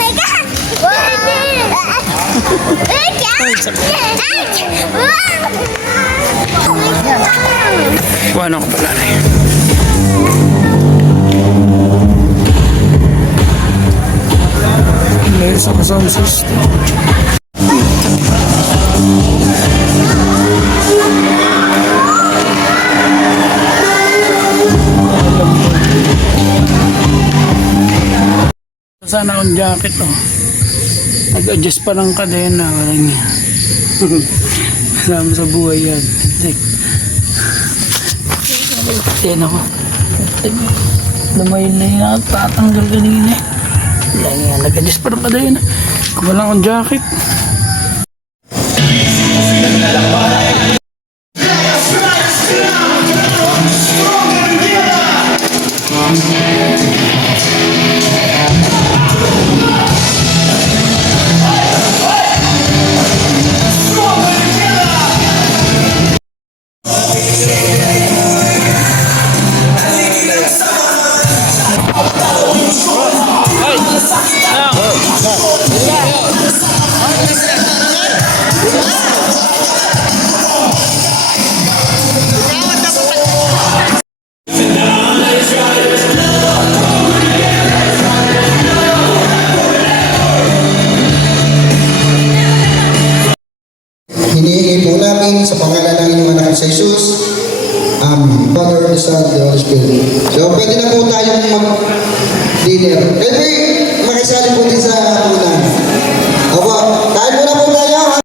my God! Buwan ako pala na yun. Meron sa sound system. Sana akong jacket oh. Nag-adjust pa ng kadena. Walang kasama sa buhay yan. Yan ako. Lumayin na yun ako. Tatanggal kanina. Nag-adjust pa ng kadena. Kung wala akong jacket. Hinihingi po namin sa pangalan ng inyong anak sa Jesus, Father, the Son, the Holy Spirit. So, pwede na po tayong mag-dinner. Pwede makisali po din sa unan. Opo, kahit muna po tayo.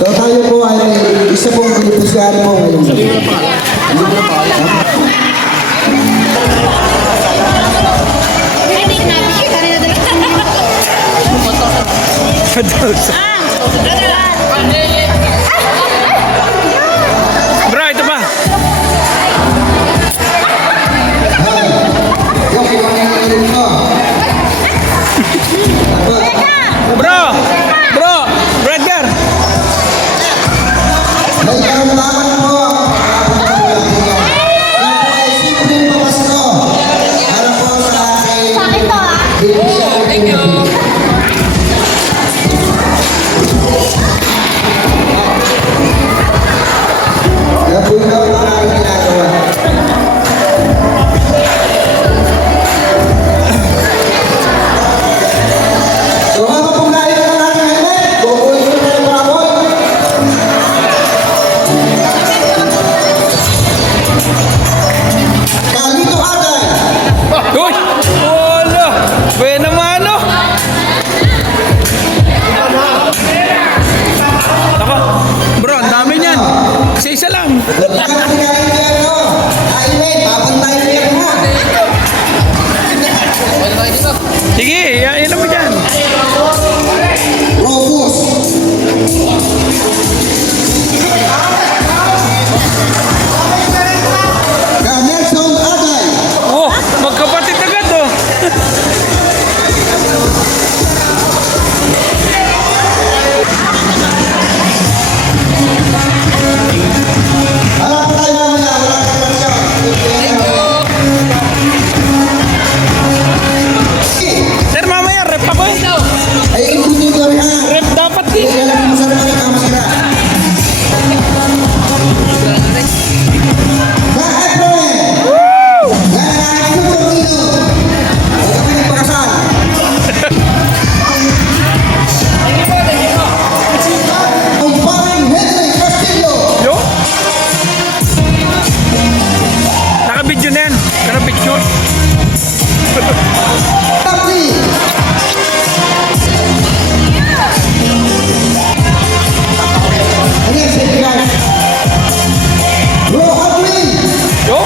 So tayo po ay isa pong beneficiary po ngayon. Bro, ito pa. Bro, Edgar. Thank you. Sige, ilan mo dyan? Rufus. Nelson Agay. Oh, magkapatid agad oh. Alam ko tayo mamaya, wala ka lang siya. Sir, mamaya rep ako eh. Ay, hindi ko rin ha. Rep dapat Hindi eh. alam mo saan mga kamasira. Yo? Naka-video na yan. Naka-picture. Yo?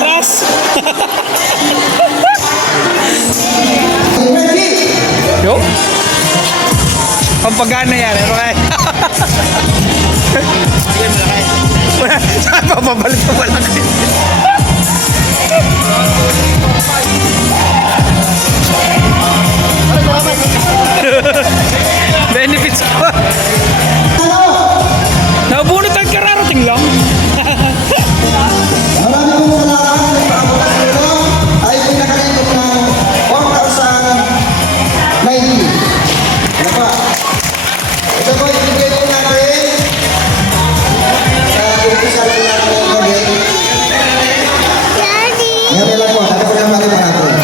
Ras. Yo? Pampagana yan. Ano kaya? Saan pa babalik pa pala kayo? Benefits ko. Nabunot ang kararating lang. Marami kong mga lakas na paabutan nito ay pinakalikot ng 1,090. Ano pa? Ito po ibigay po natin sa official natin ng gabi. Ngayon lang po, natin po naman natin natin.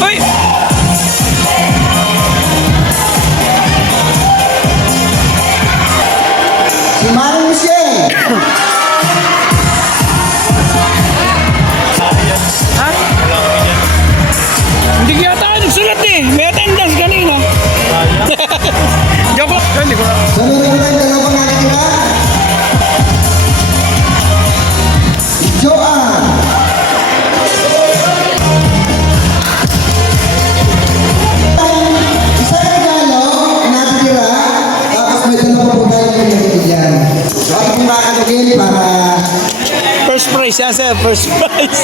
Hoy! Si Manong Michelle. Ha? Hindi yata ako nagsulat eh. May attendance kanina. Joke lang. Hindi ko na. Sa meron ko tayong dalawang nakikita. Joanne. Isa regalo, natitira, tapos may dalawa po tayo ng nabibigyan. At kung makakatugin para First prize yan sir. First prize.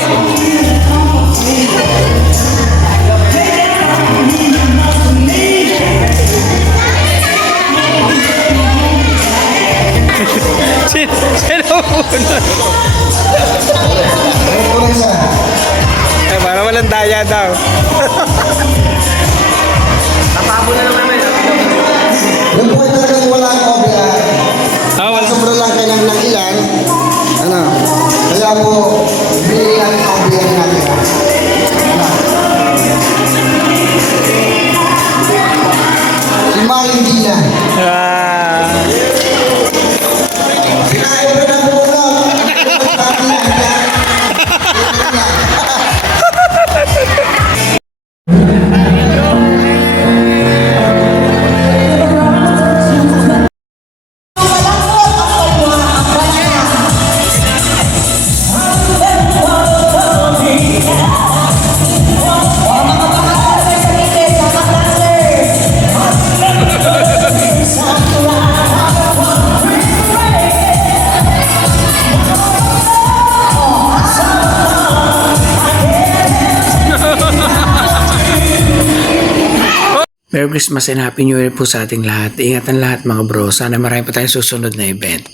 Sino muna? kulang sa Eh, para walang daya daw. yung po ay talagang wala ang obra. Ah, wala. Sobrang lang kayo ng ilan. Ano? Kaya po, bili natin ang obra natin. Ano? Si Maring Dina. Ah. Kinain ko ng puno. Merry Christmas and Happy New Year po sa ating lahat. Ingatan lahat mga bro. Sana marami pa tayong susunod na event.